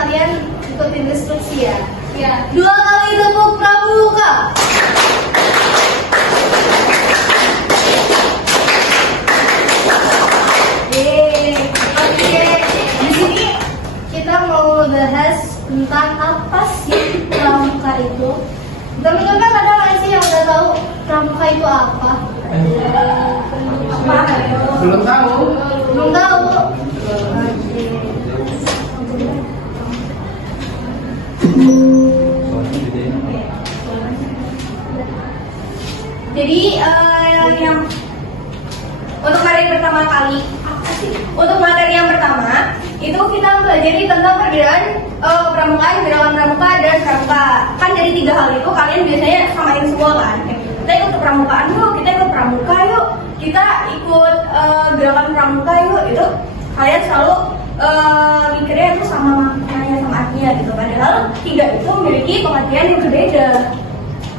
kalian ikutin instruksi ya. Ya. 2 kali tepuk pramuka. Oke. Di sini kita mau bahas tentang apa sih pramuka itu. Teman-teman ada nggak sih yang udah tahu pramuka itu apa? Belum tahu. Belum tahu. Jadi yang untuk materi pertama kali untuk materi yang pertama itu kita pelajari tentang perbedaan pramuka, gerakan pramuka dan pramuka. Kan dari 3 hal itu kalian biasanya samain semua kan. Kita ikut kepramukaan yuk, kita ikut pramuka yuk, kita ikut gerakan pramuka yuk. Itu kalian selalu mikirnya itu sama maknanya sama artinya gitu. Padahal 3 itu memiliki pengertian yang berbeda.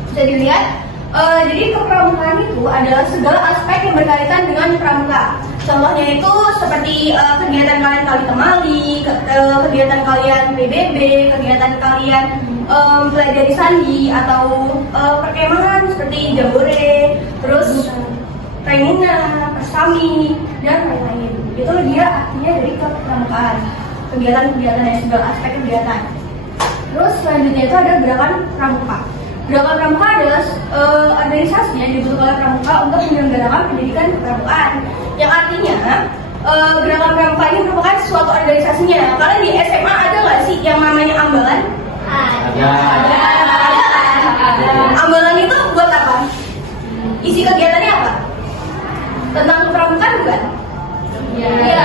Bisa dilihat. Jadi kepramukaan itu adalah segala aspek yang berkaitan dengan pramuka. Contohnya itu seperti kegiatan kalian kali temali, kegiatan kalian PBB, kegiatan kalian pelajari sandi atau perkemahan seperti jambore, terus trainingan, persami dan lain-lain. Itu dia artinya dari kepramukaan. Kegiatan-kegiatan dan segala aspek kegiatan. Terus selanjutnya itu ada gerakan pramuka. Gerakan pramuka adalah organisasi yang dibentuk oleh pramuka untuk menyelenggarakan pendidikan kepramukaan. Yang artinya gerakan pramuka ini merupakan suatu organisasinya. Kalian di SMA ada nggak sih yang namanya ambalan? Ada. Ambalan itu buat apa? Isi kegiatannya apa? Tentang kepramukaan bukan? Iya.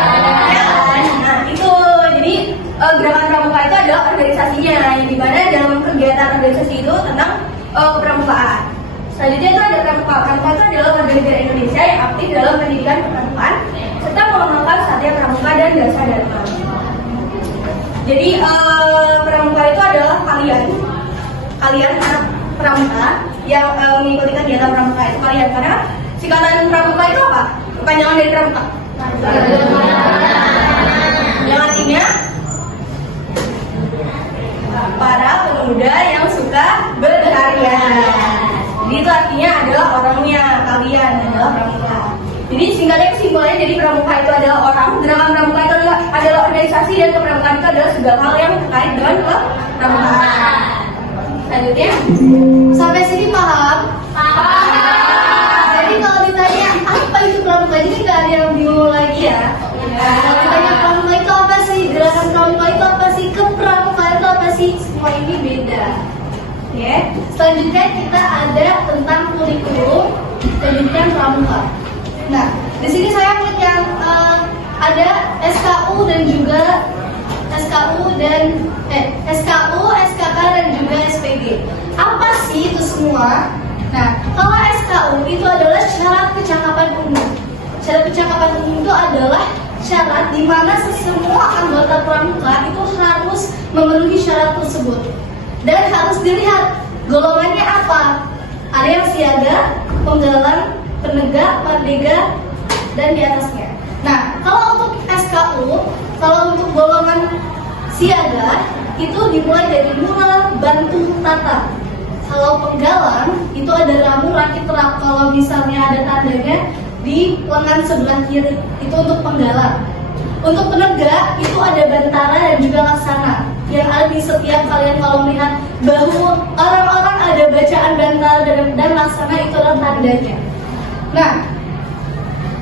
Nah itu jadi gerakan pramuka itu adalah organisasinya yang dimana dalam kegiatan organisasi itu tentang kepramukaan. Selanjutnya itu ada pramuka. Pramuka itu adalah warga negara Indonesia yang aktif dalam pendidikan kepramukaan serta mengamalkan satya pramuka dan dasa dharma. Jadi pramuka itu adalah kalian anak pramuka yang mengikuti kegiatan pramuka itu kalian, karena singkatan pramuka itu apa? Kepanjangan dari pramuka. Yang artinya para pemuda yang suka berkarya. Jadi itu artinya adalah orangnya, kalian adalah pramuka. Jadi singkatnya kesimpulannya, jadi pramuka itu adalah orang, gerakan pramuka itu adalah organisasi, dan kepramukaan itu adalah segala hal yang terkait dengan kepramukaan. Selanjutnya, Sampai sini paham? Jadi kalau ditanya apa itu pramuka, jadi nggak ada yang bingung lagi ya. Kalau ditanya pramuka itu apa sih, gerakan pramuka itu apa sih, kepramukaan itu apa sih, semua ini beda. Oke. Selanjutnya kita ada tentang kurikulum pendidikan pramuka. Nah, di sini saya klik yang ada SKU dan juga SKU, SKK dan juga SPG. Apa sih itu semua? Nah, kalau SKU itu adalah syarat kecakapan umum. Syarat kecakapan umum itu adalah syarat di mana semua anggota pramuka itu harus memenuhi syarat tersebut. Dan harus dilihat golongannya apa. Ada yang siaga, penggalang, penegak, merdeka, dan di atasnya. Nah, kalau untuk SKU, kalau untuk golongan siaga itu dimulai dari mural, bantu, tata. Kalau penggalang itu ada ramu, rakit, terap. Kalau misalnya ada tandanya di lengan sebelah kiri, itu untuk penggalang. Untuk penegak itu ada bantara dan juga laksana. Yang ada di setiap kalian kalau melihat bahu orang-orang ada bacaan bantara dan laksana, itu adalah tandanya. Nah,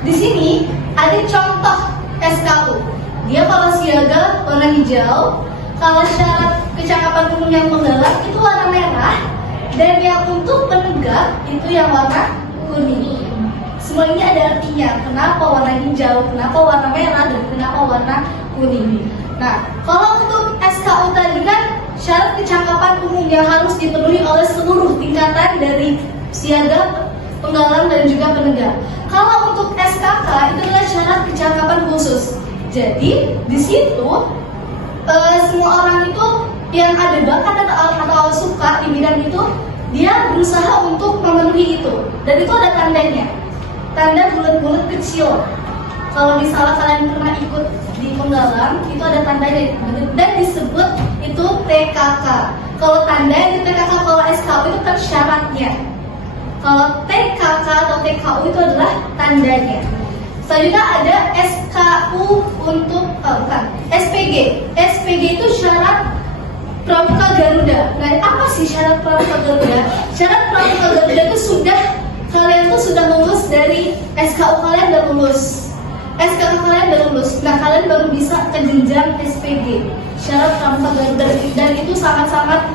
di sini ada contoh SKU. Dia kalau siaga warna hijau, kalau syarat kecakapan umum yang penggalang itu warna merah, dan yang untuk penegak itu yang warna kuning. Semua ini ada artinya, kenapa warna hijau, kenapa warna merah, dan kenapa warna kuning. Nah, kalau untuk SKU tadi kan syarat kecakapan umum yang harus dipenuhi oleh seluruh tingkatan dari siaga, penggalang, dan juga penegak. Kalau untuk SKK itu adalah syarat kecakapan khusus. Jadi di situ semua orang itu yang ada bakat atau suka di bidang itu, dia berusaha untuk memenuhi itu. Dan itu ada tandanya, tanda bulat-bulat kecil. Kalau misalnya kalian pernah ikut di penggalang, itu ada tandanya dan disebut itu TKK. Kalau tanda di TKK, kalau SKU itu kan syaratnya. Kalau TKK atau TKU itu adalah tandanya. Selanjutnya ada SKU untuk SPG. SPG itu syarat Pramuka Garuda. Nah, apa sih syarat Pramuka Garuda? Syarat Pramuka Garuda itu kalian tuh sudah lulus dari SKU kalian udah lulus. SKU kalian udah lulus. Nah, kalian baru bisa ke jenjang SPG. Syarat Pramuka Garuda dan itu sangat-sangat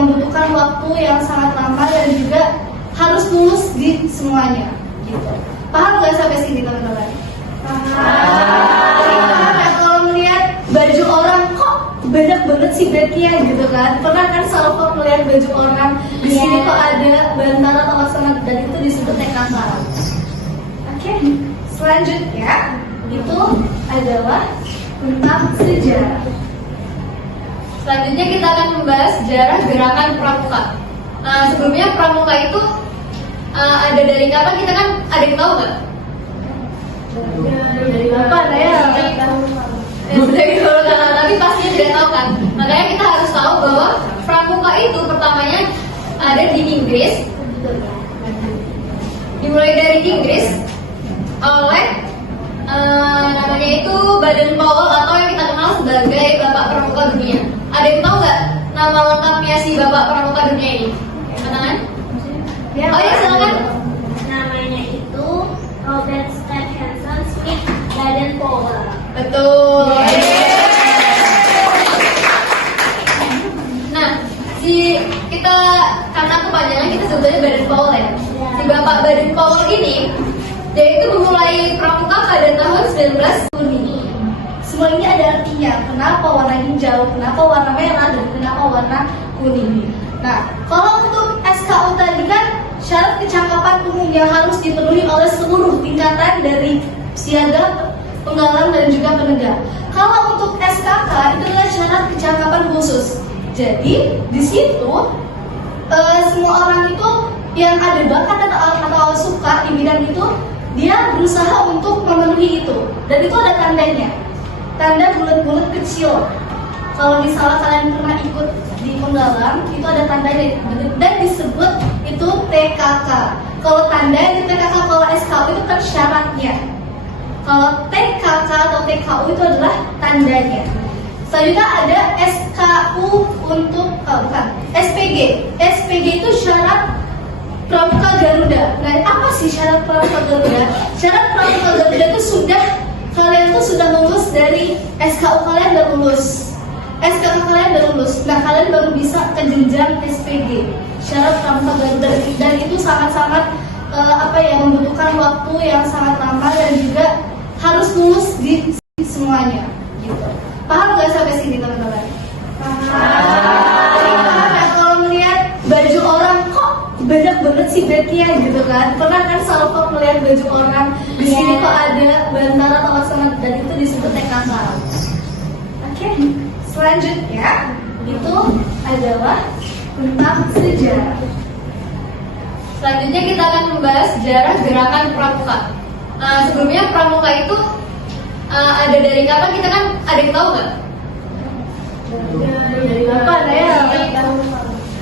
membutuhkan waktu yang sangat lama dan juga harus lulus di semuanya gitu. Paham nggak sampai sini teman-teman? Paham. Kalau melihat baju orang kok banyak banget sih bednya gitu kan? Pernah kan Salvo melihat baju orang di sini kok ada Bantara atau Laksana dan itu disebut TKK. Oke, selanjutnya itu adalah tentang sejarah. Selanjutnya kita akan membahas sejarah gerakan Pramuka. Nah, sebelumnya Pramuka itu ada dari kapan, kita kan ada yang tahu nggak? Dari kapan ya? Dari dulu kan, tapi pastinya tidak tahu kan. Makanya kita harus tahu bahwa Pramuka itu pertamanya ada di Inggris. Dimulai dari Inggris oleh namanya itu Baden Powell atau yang kita kenal sebagai Bapak Pramuka Dunia. Ada yang tahu nggak nama lengkapnya si Bapak Pramuka Dunia ini? Kenalan? Ya, oh ya, silakan. Namanya itu Robert Stephenson Smith Baden Powell. Betul. Nah, kita karena kepanjangan kita sebutnya Baden Powell ya. Si Bapak Baden Powell ini dia itu memulai Pramuka pada tahun 1910. Semua ini ada artinya. Kenapa warna hijau, kenapa warna merah, dan kenapa warna kuning. Nah, kalau untuk SKU tadi kan syarat kecakapan umum yang harus dipenuhi oleh seluruh tingkatan dari siaga, penggalang, dan juga penegak. Kalau untuk SKK itu adalah syarat kecakapan khusus. Jadi di situ semua orang itu yang ada bakat atau suka di bidang itu dia berusaha untuk memenuhi itu, dan itu ada tandanya. Tanda bulat-bulat kecil. Kalau misalnya kalian pernah ikut di penggalang, itu ada tandanya dan disebut itu TKK. Kalau tanda di TKK, kalau SKU itu kan syaratnya. Kalau TKK atau TKU itu adalah tandanya. Selanjutnya ada SKU untuk SPG. SPG itu syarat Pramuka Garuda. Nah, apa sih syarat Pramuka Garuda? Syarat Pramuka Garuda itu kalian tuh sudah lulus dari SKU kalian udah lulus. SKU kalian udah lulus. Nah, kalian baru bisa ke jenjang SPG. Syarat Pramuka Garuda dan itu sangat-sangat membutuhkan waktu yang sangat lama dan juga harus lulus di semuanya gitu. Paham nggak sampai sini teman-teman? Paham. Kalau melihat baju orang kok banyak banget sih bednya gitu kan? Pernah kan Salvo melihat baju orang di sini kok ada Bantara atau Laksana dan itu disebut TKK. Oke, selanjutnya itu adalah tentang sejarah. Selanjutnya kita akan membahas sejarah gerakan Pramuka. Sebelumnya Pramuka itu ada dari kapan, kita kan ada yang tahu nggak? Dari kapan ya?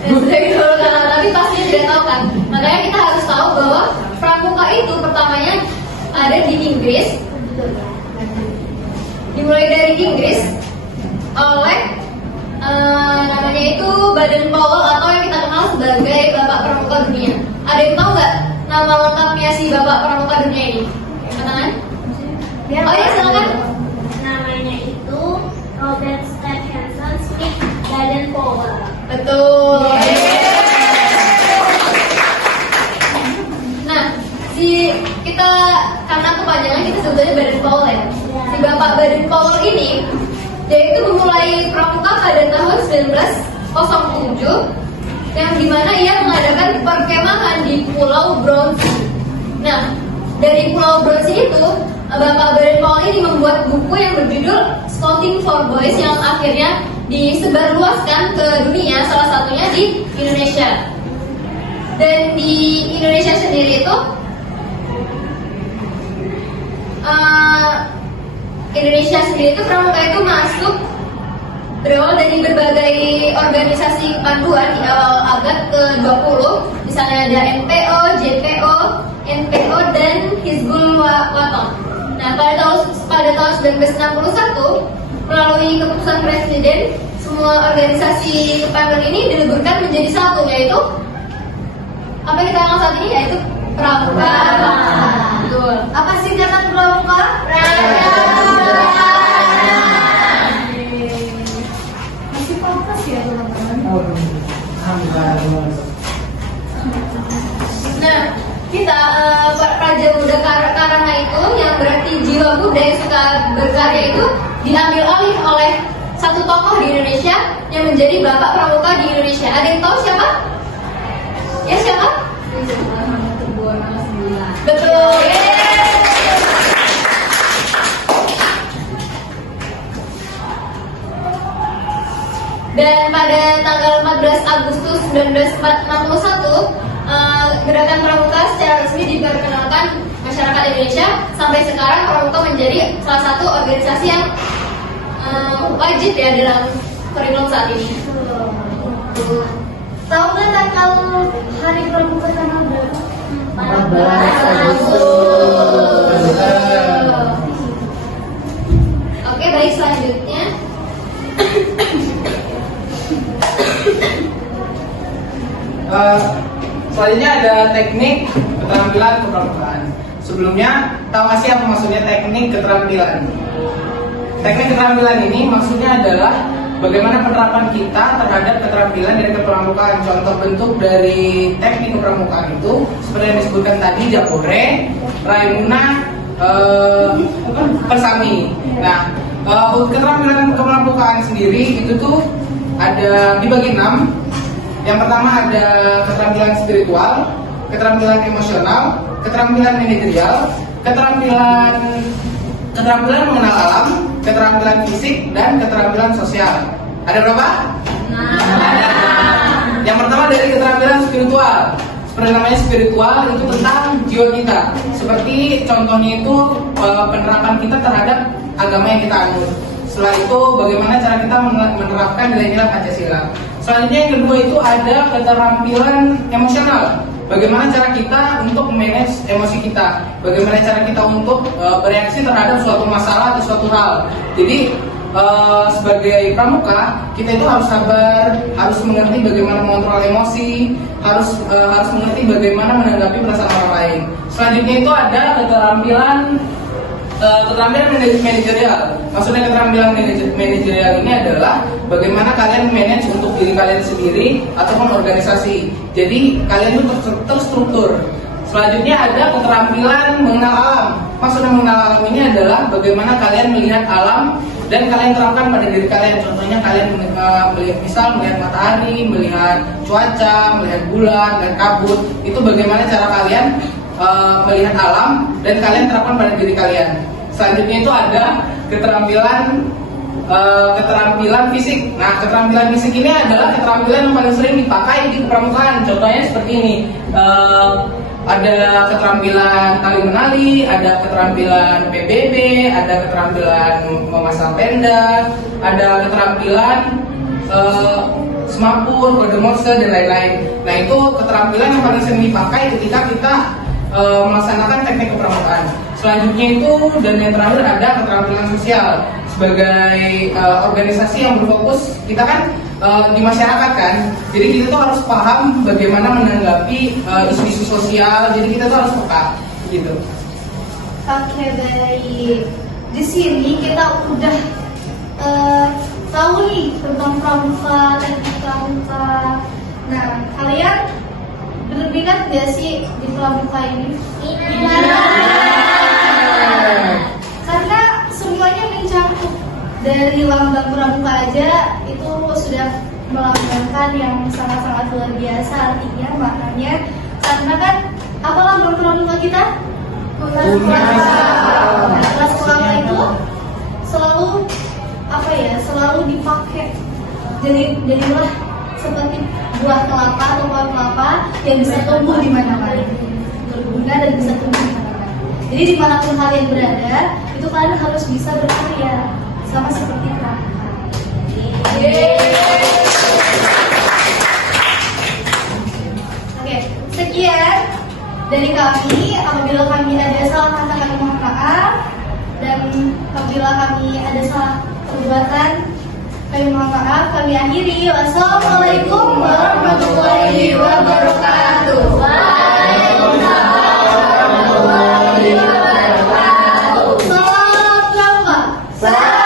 Dari dulu kan, tapi pastinya tidak tahu kan. Makanya kita harus tahu bahwa Pramuka itu pertamanya ada di Inggris. Dimulai dari Inggris oleh namanya itu Baden Powell atau yang kita kenal sebagai Bapak Pramuka Dunia. Ada yang tahu nggak nama lengkapnya si Bapak Pramuka Dunia ini? Kenalan? Ya, oh ya, silakan. Namanya itu Robert Stephenson Smith Baden Powell. Betul. Nah, kita karena kepanjangan kita sebutnya Baden Powell ya. Si Bapak Baden Powell ini dia itu memulai Pramuka pada tahun 1907 yang dimana ia mengadakan perkemahan di Pulau Brownsea. Nah, dari Pulau Brownsea itu Bapak Baden Powell ini membuat buku yang berjudul Scouting for Boys yang akhirnya disebarluaskan ke dunia, salah satunya di Indonesia. Dan di Indonesia sendiri itu Indonesia sendiri itu pramuka itu masuk berawal dari berbagai organisasi kepanduan di awal abad ke-20. Misalnya ada NPO, JPO, NPO, dan Hizbul Waton. Nah, pada tahun 1961, melalui keputusan Presiden, semua organisasi kepanduan ini dileburkan menjadi satu, yaitu apa yang kita kenal saat ini, yaitu pramuka. Betul. Apa singkatan pramuka? Masih fokus ya teman-teman. Nah, kita Praja Muda Karana itu yang berarti jiwa muda yang suka berkarya itu diambil alih oleh satu tokoh di Indonesia yang menjadi bapak pramuka di Indonesia. Ada yang tahu siapa? Ya, siapa? Betul. Dan pada tanggal 14 Agustus 1961, gerakan pramuka secara resmi diperkenalkan masyarakat Indonesia. Sampai sekarang pramuka menjadi salah satu organisasi yang wajib ya dalam kurikulum saat ini. Tahu nggak tanggal hari pramuka tanggal berapa? 14 Agustus. Oke, baik, selanjutnya. Selanjutnya ada teknik keterampilan kepramukaan. Sebelumnya, tahu nggak sih apa maksudnya teknik keterampilan? Teknik keterampilan ini maksudnya adalah bagaimana penerapan kita terhadap keterampilan dari kepramukaan. Contoh bentuk dari teknik kepramukaan itu seperti yang disebutkan tadi, Japore, Raimuna, Persami. Nah, keterampilan kepramukaan sendiri itu tuh ada dibagi 6. Yang pertama ada keterampilan spiritual, keterampilan emosional, keterampilan manajerial, keterampilan mengenal alam, keterampilan fisik, dan keterampilan sosial. Ada berapa? Ada. Yang pertama dari keterampilan spiritual. Seperti namanya spiritual itu tentang jiwa kita. Seperti contohnya itu penerapan kita terhadap agama yang kita anut. Setelah itu bagaimana cara kita menerapkan nilai-nilai Pancasila. Selanjutnya yang kedua itu ada keterampilan emosional. Bagaimana cara kita untuk manage emosi kita. Bagaimana cara kita untuk bereaksi terhadap suatu masalah atau suatu hal. Jadi sebagai pramuka kita itu harus sabar, harus mengerti bagaimana mengontrol emosi, harus mengerti bagaimana menanggapi perasaan orang lain. Selanjutnya itu ada keterampilan manajerial. Maksudnya keterampilan manajerial ini adalah bagaimana kalian manage untuk diri kalian sendiri ataupun organisasi. Jadi kalian itu terstruktur. Selanjutnya ada keterampilan mengenal alam. Maksudnya mengenal alam ini adalah bagaimana kalian melihat alam dan kalian terapkan pada diri kalian. Contohnya kalian melihat matahari, melihat cuaca, melihat bulan, melihat kabut. Itu bagaimana cara kalian melihat alam dan kalian terapkan pada diri kalian. Selanjutnya itu ada keterampilan fisik. Nah, keterampilan fisik ini adalah keterampilan yang paling sering dipakai di kepramukaan. Contohnya seperti ini. Ada keterampilan tali menali, ada keterampilan PBB, ada keterampilan memasang tenda, ada keterampilan semapur, kode morse, dan lain-lain. Nah, itu keterampilan yang paling sering dipakai ketika kita melaksanakan teknik kepramukaan. Selanjutnya itu dan yang terakhir ada keterampilan sosial. Sebagai organisasi yang berfokus, kita kan di masyarakat kan, jadi kita tuh harus paham bagaimana menanggapi isu-isu sosial. Jadi kita tuh harus peka gitu. Oke, baik. Di sini kita udah tahu nih tentang pramuka, teknik pramuka. Nah, kalian berminat nggak sih di pramuka ini? Karena semuanya mencakup, dari lambang pramuka aja itu sudah melambangkan yang sangat-sangat luar biasa artinya, maknanya. Karena kan apa lambang pramuka kita? Kelas kelapa itu selalu selalu dipakai. Jadilah seperti buah kelapa atau pohon kelapa yang bisa tumbuh di mana-mana, berguna dan bisa tumbuh di mana-mana. Jadi dimanapun kalian berada, itu itu kalian harus bisa berkarya sama seperti Raka. Oke, sekian dari kami. Apabila kami ada salah kata, kami mohon maaf, dan apabila kami ada salah perbuatan, kami mohon maaf. Kami akhiri. Wassalamualaikum warahmatullahi wabarakatuh. Waalaikumsalam warahmatullahi wabarakatuh. Salam pramuka.